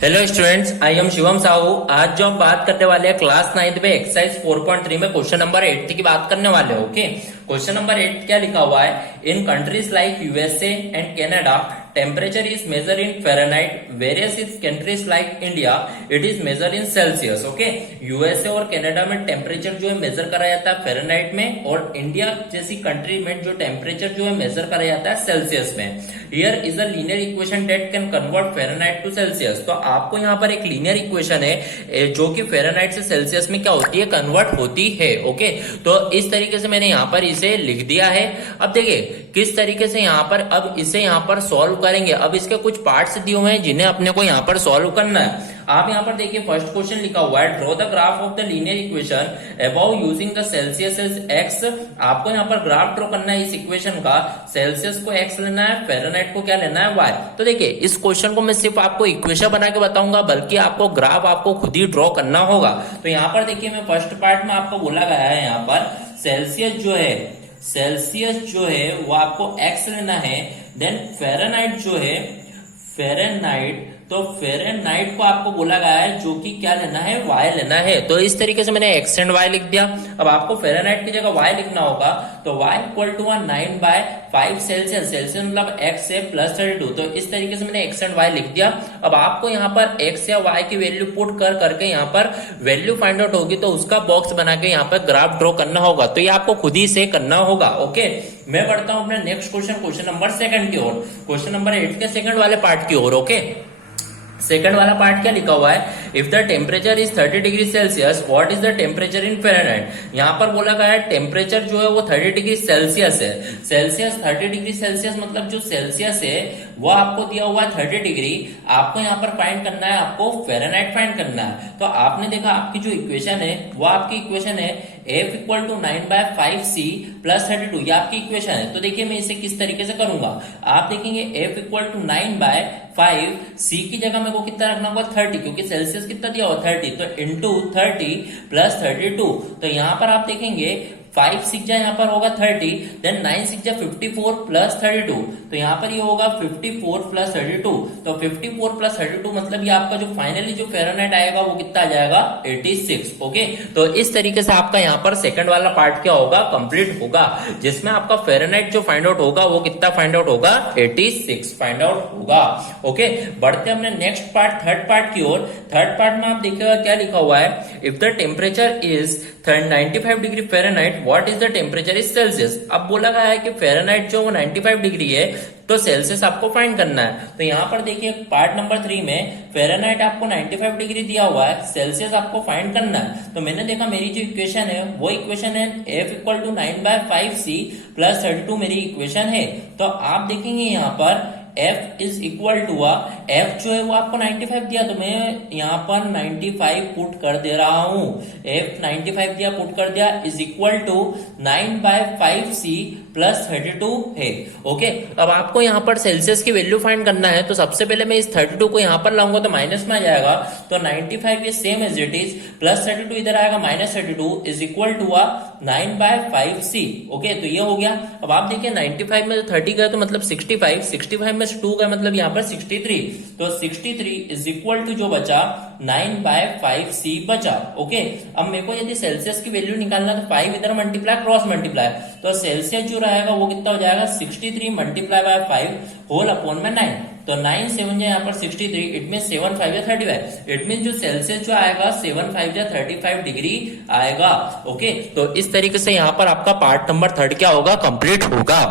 Hello students, I am Shivam Sahu. आज जो हम बात करने वाले हैं क्लास 9 में एक्सरसाइज 4.3 में क्वेश्चन नंबर 8 की बात करने वाले हैं। ओके, क्वेश्चन नंबर 8 क्या लिखा हुआ है? In countries like USA and Canada temperature is measure in Fahrenheit, whereas in countries like India it is measure in Celsius. Okay, USA और कनाडा में टेम्परेचर जो है मेजर करा जाता है फ़ारेनहाइट में, और इंडिया जैसी कंट्री में जो टेम्परेचर जो है मेजर करा जाता है सेल्सियस में। Here is a linear equation that can convert Fahrenheit to Celsius. तो आपको यहाँ पर एक लीनियर इक्वेशन है जो कि फ़ारेनहाइट से सेल्सियस में क्या होती है, कन्वर्ट होती है। ओके, तो इस तरीके से मैंने यहाँ पर इसे लिख दिया है। अब देखिए किस तरीके से यहाँ पर अब इसे यहाँ पर सॉल्व करेंगे। अब इसके कुछ पार्ट्स दिए हुए हैं जिन्हें अपने को यहाँ पर सॉल्व करना है। आप यहाँ पर देखिए फर्स्ट क्वेश्चन लिखा हुआ है, draw the graph of the linear equation above using the Celsius as X. आपको यहाँ पर ग्राफ ड्रॉ करना है इस इक्वेशन का। सेल्सियस को एक्स लेना है, फ़ारेनहाइट को क्या लेना है, वाई। तो देखिए इस क्वेश्चन को मैं सिर्फ आपको इक्वेशन बना के बताऊंगा, बल्कि आपको ग्राफ आपको खुद ही ड्रॉ करना होगा। तो यहाँ पर देखिए मैं फर्स्ट पार्ट में आपको बोला गया है, यहाँ पर सेल्सियस जो है वो आपको एक्स लेना है। देन फ़ारेनहाइट जो है फ़ारेनहाइट, तो फ़ारेनहाइट को आपको बोला गया है जो कि क्या लेना है, वाई लेना है। तो इस तरीके से मैंने एक्स एंड वाई लिख दिया। अब आपको फ़ारेनहाइट की जगह वाई लिखना होगा, तो y equal to 9/5 Celsius. Celsius मतलब x से प्लस 32। तो इस तरीके से मैंने x एंड y लिख दिया। अब आपको यहाँ पर x या y की वैल्यू पुट करके यहाँ पर वैल्यू फाइंड आउट होगी, तो उसका बॉक्स बना के यहाँ पर ग्राफ ड्रॉ करना होगा। तो ये आपको खुद ही से करना होगा। ओके, मैं बढ़ता हूँ अपने नेक्स्ट क्वेश्चन नंबर 2 की ओर, क्वेश्चन नंबर 8 के सेकंड वाले पार्ट की ओर। ओके, सेकंड वाला पार्ट क्या लिखा हुआ है? If the temperature is 30 degree Celsius, what is the temperature in Fahrenheit. यहाँ पर बोला गया है टेम्परेचर जो है वो 30 डिग्री सेल्सियस है। सेल्सियस 30 डिग्री सेल्सियस मतलब जो सेल्सियस है वो आपको दिया हुआ है 30 डिग्री। आपको यहाँ पर फाइंड करना है, आपको फ़ारेनहाइट फाइंड करना है। तो आपने देखा आपकी जो इक्वेशन है वो आपकी इक्वेशन है F equal to 9/5C plus 32, ये आपकी इक्वेशन है। तो देखिए मैं इसे किस तरीके से करूंगा। आप देखेंगे F इक्वल टू 9/5C की जगह मेरे को कितना रखना होगा, 30, क्योंकि सेल्सियस कितना दिया हुआ 30, तो इंटू 30 प्लस 32। तो यहाँ पर आप देखेंगे 5 6 यहाँ पर होगा 30, देन 9 6 54 प्लस 32। तो यहाँ पर ये होगा 54 प्लस 32। तो 54 प्लस 32 मतलब ये आपका जो फाइनली जो फ़ारेनहाइट आएगा वो कितना आ जाएगा, 86। ओके, तो इस तरीके से आपका यहाँ पर सेकंड वाला पार्ट क्या होगा, कंप्लीट होगा, जिसमें आपका फ़ारेनहाइट जो फाइंड आउट होगा वो कितना फाइंड आउट होगा, 86 फाइंड आउट होगा। ओके, बढ़ते हमने नेक्स्ट पार्ट थर्ड पार्ट की ओर। थर्ड पार्ट में आप देखिएगा क्या लिखा हुआ है, if the temperature is 95 degree Fahrenheit, what is the temperature is Celsius. अब बोला गया है कि फ़ारेनहाइट जो 95 डिग्री है, तो सेल्सियस आपको फाइंड करना है। तो यहाँ पर देखिए पार्ट नंबर 3 में फ़ारेनहाइट आपको 95 डिग्री दिया हुआ है, सेल्सियस आपको फाइंड करना है। तो मैंने देखा मेरी जो इक्वेशन है वो इक्वेशन है F equal to 9/5C plus 32 मेरी इक्वेशन है। तो आप देखेंगे यहाँ पर F is equal to F जो है वो आपको 95 दिया, तो मैं यहाँ पर 95 पुट कर दे रहा हूँ। F 95 दिया, पुट कर दिया, is equal to 9/5C plus 32 है। ओके, अब आपको यहाँ पर सेल्सियस की वैल्यू फाइंड करना है। तो सबसे पहले मैं इस 32 को यहाँ पर लाऊंगा तो माइनस में आ जाएगा, तो 95 ये same as it is, plus 32 इधर आएगा, minus 32 is equal to 9/5C। Okay, तो ये हो गया। अब आप देखिए 95 में 30 गया तो मतलब 65, 65 में 2 गया मतलब यहाँ पर 63, तो 63 इज इक्वल टू जो बचा 9/5C बचा। ओके, अब मेरे को यदि सेल्सियस की वैल्यू निकालना तो 5 इधर मल्टीप्लाई क्रॉस मल्टीप्लाई, तो सेल्सियस जो रहेगा वो कितना हो जाएगा, 63 मल्टीप्लाई बाय 5 होल अपॉन में 9। तो 9 7 यहाँ पर 63, इट मीन 7 5 या 35, इट मीन जो सेल्सियस जो आएगा 7 5 या 35 डिग्री आएगा। ओके, तो इस तरीके से यहाँ पर आपका पार्ट नंबर 3 क्या होगा, कंप्लीट होगा।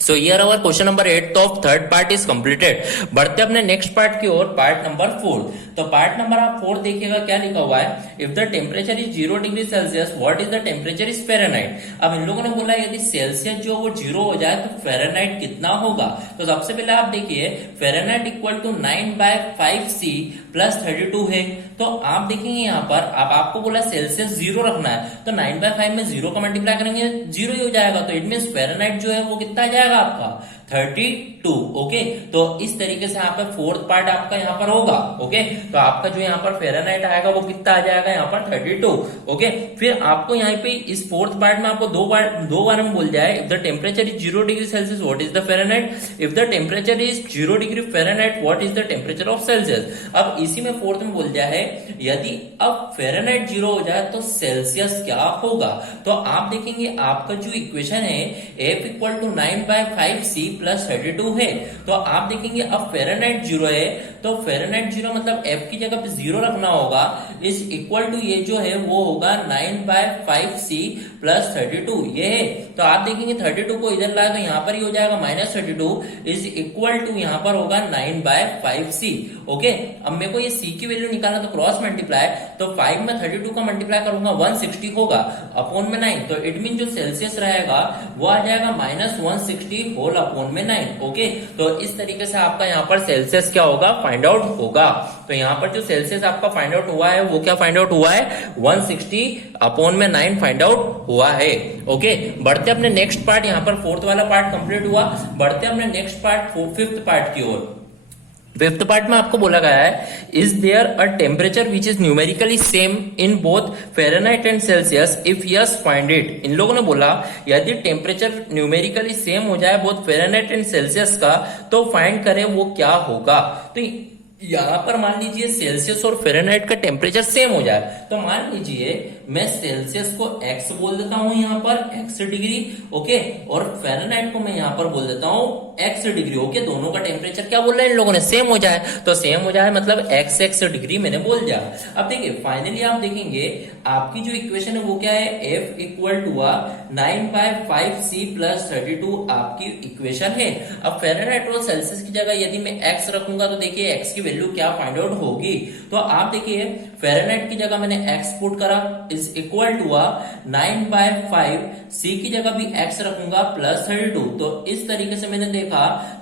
So here our question number 8 of third part is completed. बढ़ते अपने नेक्स्ट पार्ट की ओर, पार्ट नंबर 4। तो पार्ट नंबर आप 4 देखिएगा क्या लिखा हुआ है, if the temperature is 0 degree Celsius, what is the temperature is Fahrenheit. अब इन लोगों ने बोला यदि सेल्सियस जो वो 0 हो जाए तो फ़ारेनहाइट कितना होगा। तो सबसे पहले आप देखिए Fahrenheit equal to 9/5C plus 32 है। तो आप देखेंगे यहाँ पर अब आपको बोला सेल्सियस 0 रखना है, तो 9/5 में 0 का मल्टीप्लाई करेंगे 0 ही हो जाएगा, तो इट मीन फ़ारेनहाइट जो है वो कितना आ जाएगा आपका 32। ओके, तो इस तरीके से आपका फोर्थ पार्ट आपका यहाँ पर होगा। ओके, तो आपका जो यहाँ पर फ़ारेनहाइट आएगा वो कितना आ जाएगा यहाँ पर 32। ओके, फिर आपको यहाँ पे इस फोर्थ पार्ट में आपको दो बार में बोल जाए, if the temperature is 0 degree Celsius what is the Fahrenheit, if the temperature is 0 degree Fahrenheit what is the temperature of Celsius. अब इसी में फोर्थ में बोल जाए यदि अब फ़ारेनहाइट 0 हो जाए तो सेल्सियस क्या होगा। तो आप देखेंगे आपका जो इक्वेशन है F equal to 9/5C plus 32 है। तो आप देखेंगे अब फ़ारेनहाइट 0 है, तो फ़ारेनहाइट 0 मतलब F की जगह पे 0 रखना होगा, इज इक्वल टू ये जो है वो होगा 9/5C प्लस 32 ये है। तो आप देखेंगे 32 को इधर लाए तो यहाँ पर ही हो जाएगा -32 इज इक्वल टू यहाँ पर होगा 9/5C। ओके, अब मेरे को ये C की वैल्यू निकालना तो क्रॉस मल्टीप्लाई, तो 5 में 32 का मल्टीप्लाई करूंगा 160 होगा अपॉन में 9, तो इट मीन जो सेल्सियस रहेगा वो आ जाएगा -160 होल अपॉन में 9। ओके, तो इस तरीके से आपका यहाँ पर सेल्सियस क्या होगा फाइंड आउट होगा। तो यहाँ पर जो सेल्सियस आपका फाइंड आउट हुआ है वो क्या फाइंड आउट हुआ है 160 अपॉन में 9 फाइंड आउट हुआ है। ओके, बढ़ते अपने नेक्स्ट पार्ट, यहाँ पर फोर्थ वाला पार्ट कंप्लीट हुआ, बढ़ते अपने नेक्स्ट पार्ट फिफ्थ पार्ट की ओर। फिफ्थ पार्ट में आपको बोला गया है is there a temperature which is numerically same in both Fahrenheit and Celsius, if yes find it. इन लोगों ने बोला यदि टेम्परेचर न्यूमेरिकली सेम हो जाए बोथ फ़ारेनहाइट एंड सेल्सियस का तो फाइंड करें वो क्या होगा। तो यहां पर मान लीजिए सेल्सियस और फ़ारेनहाइट का टेम्परेचर सेम हो जाए, तो मान लीजिए मैं सेल्सियस को x बोल देता हूं यहाँ पर x डिग्री, ओके, और फ़ारेनहाइट को मैं यहाँ पर बोल देता हूं x डिग्री। ओके, दोनों का टेम्परेचर क्या बोल रहे हैं इन लोगों ने सेम हो जाए, तो सेम हो जाए मतलब x डिग्री मैंने बोल दिया। अब देखिए फाइनली आप देखेंगे आपकी जो इक्वेशन है वो क्या है, F equal to 9/5C plus 32 आपकी इक्वेशन है। अब फ़ारेनहाइट और सेल्सियस की जगह यदि मैं x रखूंगा तो देखिए x की वैल्यू क्या फाइंड आउट होगी। तो आप देखिए फ़ारेनहाइट की जगह मैंने x पुट करा इज इक्वल टू 9/5, C की जगह भी x रखूंगा प्लस 32। तो इस तरीके से मैंने देखा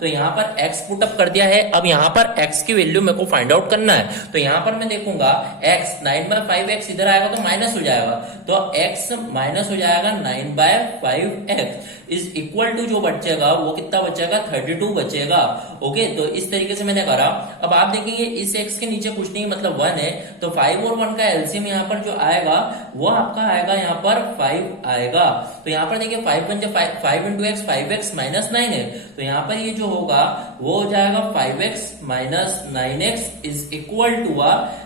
तो यहाँ पर x पुट अप कर दिया है। अब यहाँ पर x की वैल्यू मेरे को फाइंड आउट करना है, तो यहाँ पर मैं देखूंगा x 9/5x इधर आएगा तो माइनस हो जाएगा, तो x माइनस हो जाएगा 9/5x इज इक्वल टू जो बचेगा वो कितना बचेगा 32 बचेगा। ओके, तो इस तरीके से मैंने करा। अब आप देखेंगे इस x के नीचे कुछ नहीं मतलब 1 है, तो 5 और 1 का एलसीएम यहाँ पर जो आएगा वो आपका आएगा यहाँ पर 5 आएगा। तो यहाँ पर देखिए 5 बन जाए 5 इंटू एक्स 5x माइनस 9 है, तो यहाँ पर ये जो होगा वो हो जाएगा 5x minus 9x is equal to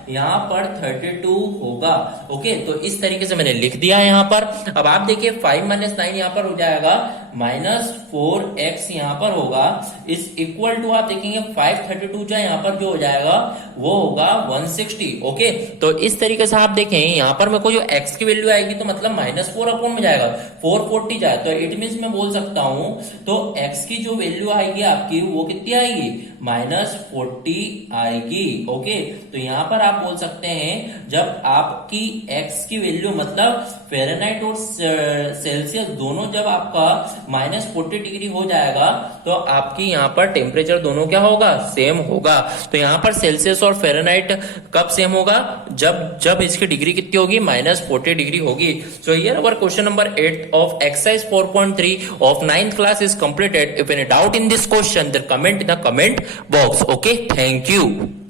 यहाँ पर 32 होगा। ओके, तो इस तरीके से मैंने लिख दिया है यहाँ पर। अब आप देखिए 5 माइनस 9 यहाँ पर हो जाएगा -4x यहाँ पर होगा इज इक्वल टू आप देखेंगे 532 जो यहाँ पर जो हो जाएगा वो होगा 160। ओके, तो इस तरीके से आप देखें यहाँ पर मेरे को जो x की वैल्यू आएगी तो मतलब -4 अपॉन में जाएगा 440 जाए, तो इट मीन्स मैं बोल सकता हूं तो x की जो वैल्यू आएगी आपकी वो कितनी आएगी -40 आएगी। ओके, तो यहाँ पर आप बोल सकते हैं जब आपकी x की वैल्यू मतलब फ़ारेनहाइट और सेल्सियस दोनों जब आपका -40 डिग्री हो जाएगा तो आपकी यहाँ पर टेम्परेचर दोनों क्या होगा सेम होगा। तो यहाँ पर सेल्सियस और फ़ारेनहाइट कब सेम होगा, जब इसकी डिग्री कितनी होगी -40 डिग्री होगी। So here our question number 8 of exercise 4.3 of 9th class is completed. If any doubt in this question, then comment in the comment box. Okay, thank you.